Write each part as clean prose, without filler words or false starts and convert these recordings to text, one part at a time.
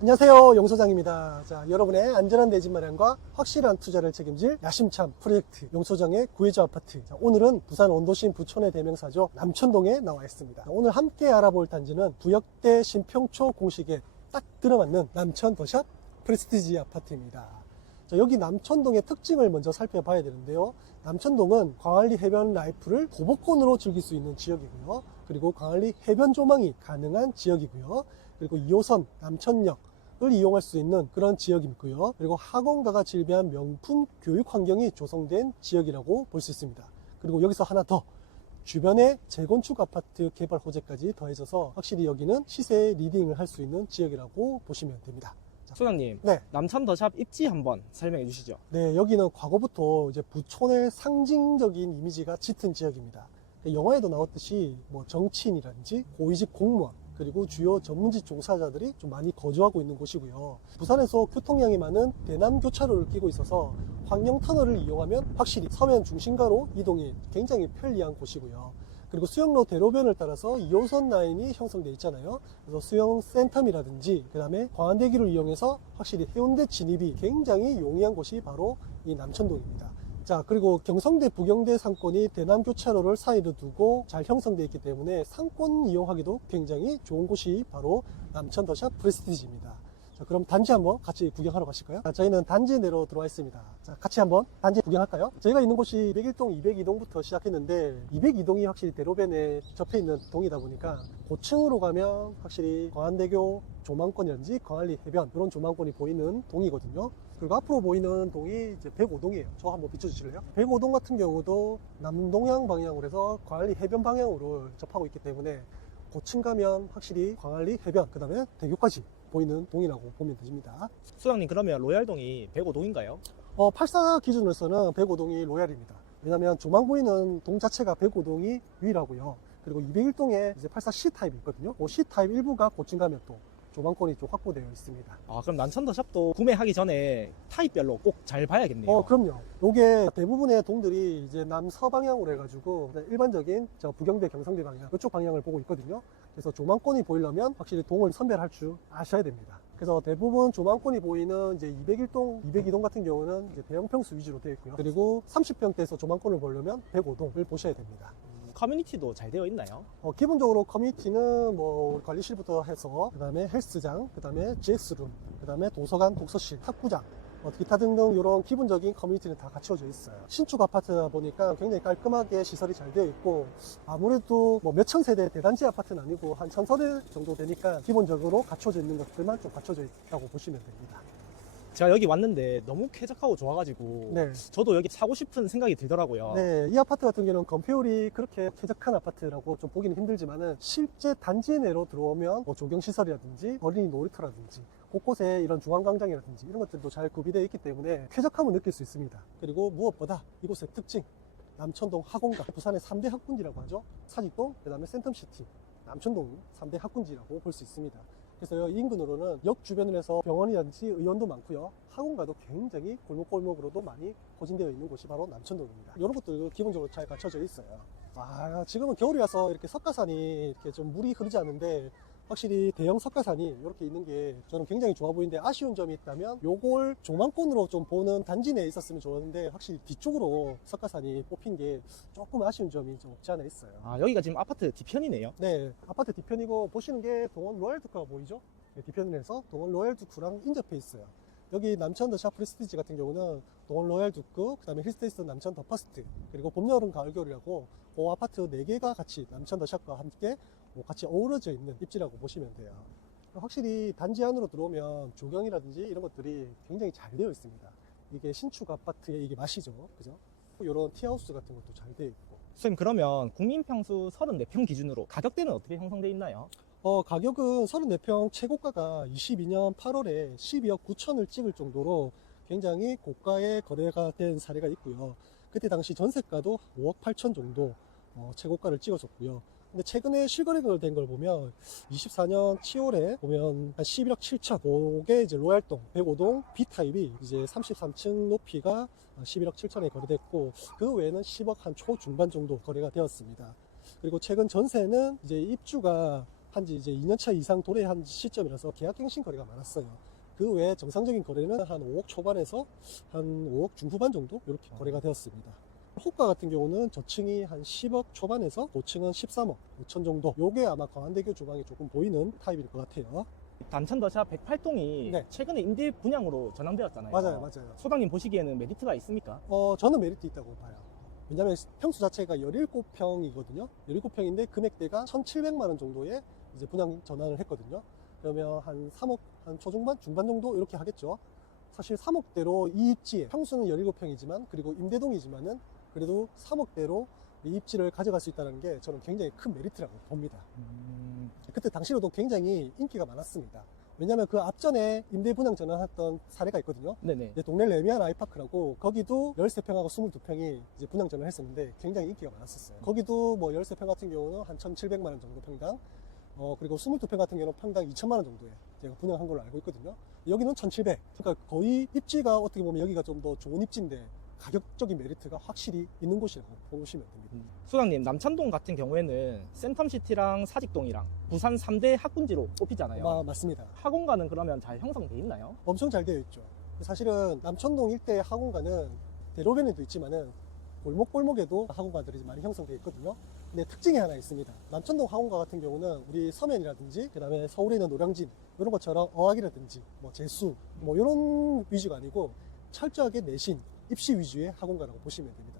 안녕하세요, 용소장입니다. 자, 여러분의 안전한 내 집 마련과 확실한 투자를 책임질 야심찬 프로젝트 용소장의 구해줘 아파트. 자, 오늘은 부산 원도심 부촌의 대명사죠, 남천동에 나와 있습니다. 자, 오늘 함께 알아볼 단지는 구역대 신평초 공식에 딱 들어맞는 남천 더샵 프레스티지 아파트입니다. 자, 여기 남천동의 특징을 먼저 살펴봐야 되는데요. 남천동은 광안리 해변 라이프를 도보권으로 즐길 수 있는 지역이고요. 그리고 광안리 해변 조망이 가능한 지역이고요. 그리고 2호선 남천역을 이용할 수 있는 그런 지역이고요. 그리고 학원가가 질비한 명품 교육 환경이 조성된 지역이라고 볼 수 있습니다. 그리고 여기서 하나 더, 주변에 재건축 아파트 개발 호재까지 더해져서 확실히 여기는 시세에 리딩을 할 수 있는 지역이라고 보시면 됩니다. 소장님, 네. 남천 더샵 입지 한번 설명해 주시죠. 네, 여기는 과거부터 이제 부촌의 상징적인 이미지가 짙은 지역입니다. 영화에도 나왔듯이 뭐 정치인이라든지 고위직 공무원, 그리고 주요 전문직 종사자들이 좀 많이 거주하고 있는 곳이고요. 부산에서 교통량이 많은 대남교차로를 끼고 있어서 황령터널을 이용하면 확실히 서면 중심가로 이동이 굉장히 편리한 곳이고요. 그리고 수영로 대로변을 따라서 2호선 라인이 형성되어 있잖아요. 그래서 수영센텀이라든지 그 다음에 광안대교를 이용해서 확실히 해운대 진입이 굉장히 용이한 곳이 바로 이 남천동입니다. 자, 그리고 경성대 부경대 상권이 대남교차로를 사이로 두고 잘 형성되어 있기 때문에 상권 이용하기도 굉장히 좋은 곳이 바로 남천 더샵 프레스티지입니다. 자, 그럼 단지 한번 같이 구경하러 가실까요? 자, 저희는 단지 내로 들어와 있습니다. 자, 같이 한번 단지 구경할까요? 저희가 있는 곳이 201동, 202동부터 시작했는데 202동이 확실히 대로변에 접해 있는 동이다 보니까 고층으로 가면 확실히 광안대교 조망권이라든지 광안리 해변 이런 조망권이 보이는 동이거든요. 그리고 앞으로 보이는 동이 이제 105동이에요. 저 한번 비춰주실래요? 105동 같은 경우도 남동향 방향으로 해서 광안리 해변 방향으로 접하고 있기 때문에 고층 가면 확실히 광안리 해변, 그 다음에 대교까지 보이는 동이라고 보면 됩니다. 소장님, 그러면 로얄동이 105동인가요? 84 기준으로서는 105동이 로얄입니다. 왜냐면 조망 보이는 동 자체가 105동이 유일하고요. 그리고 201동에 이제 84C 타입이 있거든요. 그 C 타입 일부가 고층 가면 또 조망권이 좀 확보되어 있습니다. 그럼 남천 더샵도 구매하기 전에 타입별로 꼭 잘 봐야겠네요. 그럼요. 요게 대부분의 동들이 이제 남서방향으로 해가지고 일반적인 저 부경대 경성대 방향 이쪽 방향을 보고 있거든요. 그래서 조망권이 보이려면 확실히 동을 선별할 줄 아셔야 됩니다. 그래서 대부분 조망권이 보이는 이제 201동, 202동 같은 경우는 이제 대형평수 위주로 되어 있고요. 그리고 30평대에서 조망권을 보려면 105동을 보셔야 됩니다. 커뮤니티도 잘 되어 있나요? 기본적으로 커뮤니티는 뭐 관리실부터 해서 그 다음에 헬스장, 그 다음에 GX룸, 그 다음에 도서관, 독서실, 탁구장, 기타 등등 이런 기본적인 커뮤니티는 다 갖춰져 있어요. 신축 아파트다 보니까 굉장히 깔끔하게 시설이 잘 되어 있고, 아무래도 뭐 몇천 세대 대단지 아파트는 아니고 한 1000세대 정도 되니까 기본적으로 갖춰져 있는 것들만 좀 갖춰져 있다고 보시면 됩니다. 제가 여기 왔는데 너무 쾌적하고 좋아가지고 네. 저도 여기 사고 싶은 생각이 들더라고요. 네, 이 아파트 같은 경우는 건폐율이 그렇게 쾌적한 아파트라고 좀 보기는 힘들지만은 실제 단지 내로 들어오면 뭐 조경시설이라든지 어린이 놀이터라든지 곳곳에 이런 중앙광장이라든지 이런 것들도 잘 구비되어 있기 때문에 쾌적함을 느낄 수 있습니다. 그리고 무엇보다 이곳의 특징, 남천동 학원가, 부산의 3대 학군지라고 하죠. 사직동, 그 다음에 센텀시티, 남천동 3대 학군지라고 볼 수 있습니다. 그래서 이 인근으로는 역 주변을 해서 병원이라든지 의원도 많고요. 학원가도 굉장히 골목골목으로도 많이 포진되어 있는 곳이 바로 남천동입니다. 이런 것들도 기본적으로 잘 갖춰져 있어요. 지금은 겨울이라서 이렇게 석가산이 이렇게 좀 물이 흐르지 않는데 확실히 대형 석가산이 이렇게 있는 게 저는 굉장히 좋아 보이는데, 아쉬운 점이 있다면 요걸 조망권으로 좀 보는 단지 내에 있었으면 좋았는데 확실히 뒤쪽으로 석가산이 뽑힌 게 조금 아쉬운 점이 좀 없지 않아 있어요. 여기가 지금 아파트 뒤편이네요. 네, 아파트 뒤편이고 보시는 게 동원 로얄두크가 보이죠? 네, 뒤편에서 동원 로얄두크랑 인접해 있어요. 여기 남천 더샵 프레스티지 같은 경우는 동원 로얄두크, 그 다음에 힐스테이션 남천 더 퍼스트, 그리고 봄, 여름, 가을, 겨울이라고 그 아파트 4개가 같이 남천 더샵과 함께 같이 어우러져 있는 입지라고 보시면 돼요. 확실히 단지 안으로 들어오면 조경이라든지 이런 것들이 굉장히 잘 되어 있습니다. 이게 신축 아파트의 이게 맛이죠. 그죠? 이런 티하우스 같은 것도 잘 되어 있고. 선생님, 그러면 국민평수 34평 기준으로 가격대는 어떻게 형성되어 있나요? 가격은 34평 최고가가 22년 8월에 12억 9천을 찍을 정도로 굉장히 고가의 거래가 된 사례가 있고요. 그때 당시 전세가도 5억 8천 정도 최고가를 찍었었고요. 근데 최근에 실거래가 된 걸 보면 24년 7월에 보면 한 11억 7천, 그게 이제 로얄동 105동 B타입이 이제 33층 높이가 11억 7천에 거래됐고, 그 외에는 10억 한 초중반 정도 거래가 되었습니다. 그리고 최근 전세는 이제 입주가 한지 이제 2년차 이상 도래한 시점이라서 계약갱신 거래가 많았어요. 그 외에 정상적인 거래는 한 5억 초반에서 한 5억 중후반 정도 이렇게 거래가 되었습니다. 호가 같은 경우는 저층이 한 10억 초반에서 고층은 13억 5천 정도. 요게 아마 광안대교 조망이 조금 보이는 타입일 것 같아요. 남천 더샵 108동이 네. 최근에 임대 분양으로 전환되었잖아요. 맞아요. 소장님 보시기에는 메리트가 있습니까? 저는 메리트 있다고 봐요. 왜냐면 평수 자체가 17평이거든요. 17평인데 금액대가 1,700만 원 정도의 이제 분양 전환을 했거든요. 그러면 한 3억, 한 초중반, 중반 정도 이렇게 하겠죠. 사실 3억대로 이 입지에 평수는 17평이지만 그리고 임대동이지만은 그래도 3억대로 이 입지를 가져갈 수 있다는 게 저는 굉장히 큰 메리트라고 봅니다. 그때 당시로도 굉장히 인기가 많았습니다. 왜냐면 그 앞전에 임대 분양 전환했던 사례가 있거든요. 네네. 이제 동네 레미안 아이파크라고 거기도 13평하고 22평이 이제 분양 전환을 했었는데 굉장히 인기가 많았었어요. 거기도 뭐 13평 같은 경우는 한 1,700만 원 정도 평당, 그리고 22평 같은 경우는 평당 2천만 원 정도에 제가 분양한 걸로 알고 있거든요. 여기는 1,700. 그러니까 거의 입지가 어떻게 보면 여기가 좀 더 좋은 입지인데 가격적인 메리트가 확실히 있는 곳이라고 보시면 됩니다. 소장님, 남천동 같은 경우에는 센텀시티랑 사직동이랑 부산 3대 학군지로 꼽히잖아요. 맞습니다. 학원가는 그러면 잘 형성돼 있나요? 엄청 잘 되어 있죠. 사실은 남천동 일대 학원가는 대로변에도 있지만은 골목골목에도 학원가들이 많이 형성되어 있거든요. 근데 특징이 하나 있습니다. 남천동 학원가 같은 경우는 우리 서면이라든지 그다음에 서울에 있는 노량진 이런 것처럼 어학이라든지 뭐 재수 뭐 이런 위주가 아니고 철저하게 내신 입시 위주의 학원가라고 보시면 됩니다.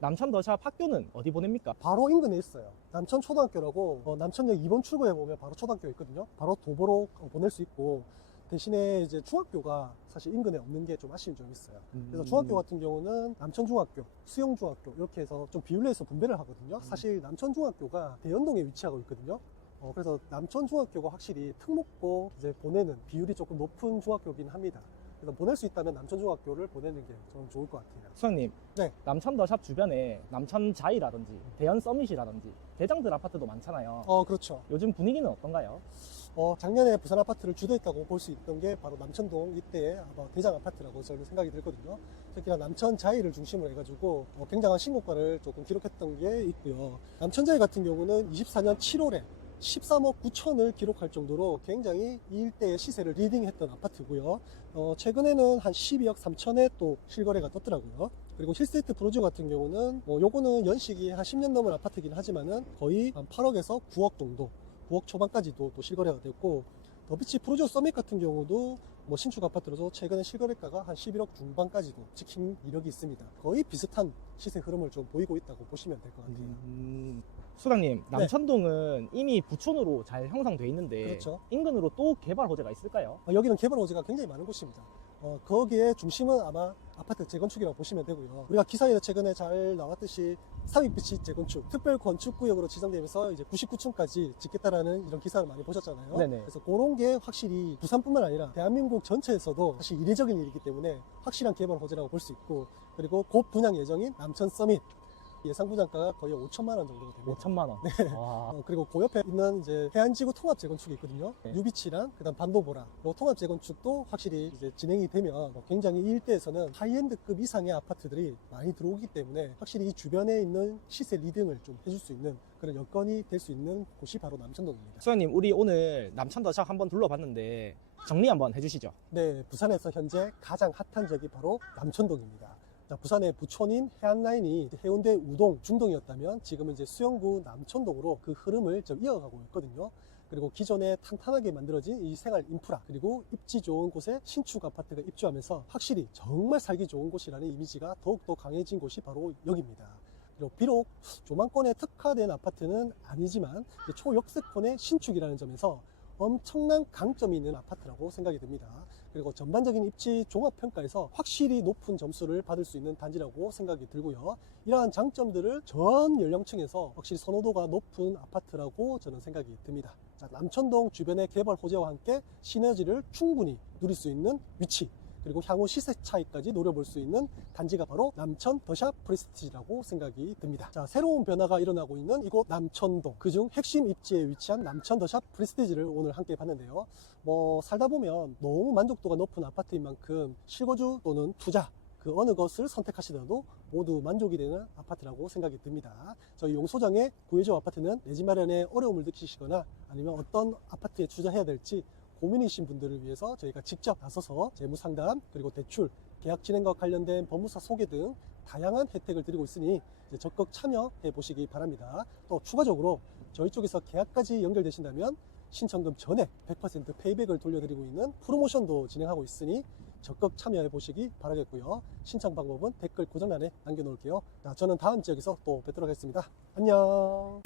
남천 더샵 학교는 어디 보냅니까? 바로 인근에 있어요. 남천초등학교라고 남천역 2번 출구에 보면 바로 초등학교가 있거든요. 바로 도보로 보낼 수 있고 대신에 이제 중학교가 사실 인근에 없는 게 좀 아쉬운 점이 있어요. 그래서 중학교 같은 경우는 남천중학교, 수영중학교 이렇게 해서 좀 비율로 해서 분배를 하거든요. 사실 남천중학교가 대연동에 위치하고 있거든요. 그래서 남천중학교가 확실히 특목고 이제 보내는 비율이 조금 높은 중학교긴 합니다. 그래서 보낼 수 있다면 남천중학교를 보내는 게 저는 좋을 것 같아요. 소장님, 네. 남천 더샵 주변에 남천자이라든지 대연 서밋이라든지 대장들 아파트도 많잖아요. 그렇죠. 요즘 분위기는 어떤가요? 작년에 부산 아파트를 주도했다고 볼 수 있던 게 바로 남천동 이때의 아마 대장 아파트라고 저는 생각이 들거든요. 특히나 남천자이를 중심으로 해가지고 굉장한 신고가를 조금 기록했던 게 있고요. 남천자이 같은 경우는 24년 7월에 13억 9천을 기록할 정도로 굉장히 이 일대의 시세를 리딩했던 아파트고요. 최근에는 한 12억 3천에 또 실거래가 떴더라고요. 그리고 힐스테이트 프로지오 같은 경우는 요거는 연식이 한 10년 넘은 아파트긴 하지만은 거의 한 8억에서 9억 정도 9억 초반까지도 또 실거래가 됐고, 더비치 프로지오 서밋 같은 경우도 뭐 신축 아파트로서 최근에 실거래가가 한 11억 중반까지도 찍힌 이력이 있습니다. 거의 비슷한 시세 흐름을 좀 보이고 있다고 보시면 될 것 같아요. 소장님, 남천동은 이미 부촌으로 잘 형성돼 있는데 그렇죠. 인근으로 또 개발 호재가 있을까요? 여기는 개발 호재가 굉장히 많은 곳입니다. 거기에 중심은 아마 아파트 재건축이라고 보시면 되고요. 우리가 기사에 최근에 잘 나왔듯이 삼익빛이 재건축, 특별 건축구역으로 지정되면서 이제 99층까지 짓겠다라는 이런 기사를 많이 보셨잖아요. 네네. 그래서 그런 게 확실히 부산뿐만 아니라 대한민국 전체에서도 사실 이례적인 일이기 때문에 확실한 개발 호재라고 볼 수 있고, 그리고 곧 분양 예정인 남천 서밋 예상 분양가가 거의 5천만 원 정도가 됩니다. 5천만 원. 네. 와. 그리고 그 옆에 있는 이제 해안지구 통합 재건축이 있거든요. 네. 유비치랑 그다음 반도보라. 요 통합 재건축도 확실히 이제 진행이 되면 굉장히 이 일대에서는 하이엔드급 이상의 아파트들이 많이 들어오기 때문에 확실히 이 주변에 있는 시세 리딩을 좀 해줄 수 있는 그런 여건이 될 수 있는 곳이 바로 남천동입니다. 소장님, 우리 오늘 남천 더샵 한번 둘러봤는데 정리 한번 해주시죠. 네, 부산에서 현재 가장 핫한 지역이 바로 남천동입니다. 자, 부산의 부촌인 해안라인이 해운대 우동, 중동이었다면 지금은 이제 수영구 남천동으로 그 흐름을 좀 이어가고 있거든요. 그리고 기존에 탄탄하게 만들어진 이 생활 인프라, 그리고 입지 좋은 곳에 신축 아파트가 입주하면서 확실히 정말 살기 좋은 곳이라는 이미지가 더욱더 강해진 곳이 바로 여기입니다. 그리고 비록 조망권에 특화된 아파트는 아니지만 초역세권의 신축이라는 점에서 엄청난 강점이 있는 아파트라고 생각이 듭니다. 그리고 전반적인 입지 종합평가에서 확실히 높은 점수를 받을 수 있는 단지라고 생각이 들고요. 이러한 장점들을 전 연령층에서 확실히 선호도가 높은 아파트라고 저는 생각이 듭니다. 자, 남천동 주변의 개발 호재와 함께 시너지를 충분히 누릴 수 있는 위치, 그리고 향후 시세 차이까지 노려볼 수 있는 단지가 바로 남천 더샵 프레스티지라고 생각이 듭니다. 자, 새로운 변화가 일어나고 있는 이곳 남천동, 그중 핵심 입지에 위치한 남천 더샵 프레스티지를 오늘 함께 봤는데요. 살다 보면 너무 만족도가 높은 아파트인 만큼 실거주 또는 투자, 그 어느 것을 선택하시더라도 모두 만족이 되는 아파트라고 생각이 듭니다. 저희 용소장의 구해줘 아파트는 내 집 마련에 어려움을 느끼시거나 아니면 어떤 아파트에 투자해야 될지 고민이신 분들을 위해서 저희가 직접 나서서 재무 상담, 그리고 대출, 계약 진행과 관련된 법무사 소개 등 다양한 혜택을 드리고 있으니 이제 적극 참여해 보시기 바랍니다. 또 추가적으로 저희 쪽에서 계약까지 연결되신다면 신청금 전액 100% 페이백을 돌려드리고 있는 프로모션도 진행하고 있으니 적극 참여해 보시기 바라겠고요. 신청 방법은 댓글 고정란에 남겨놓을게요. 저는 다음 지역에서 또 뵙도록 하겠습니다. 안녕.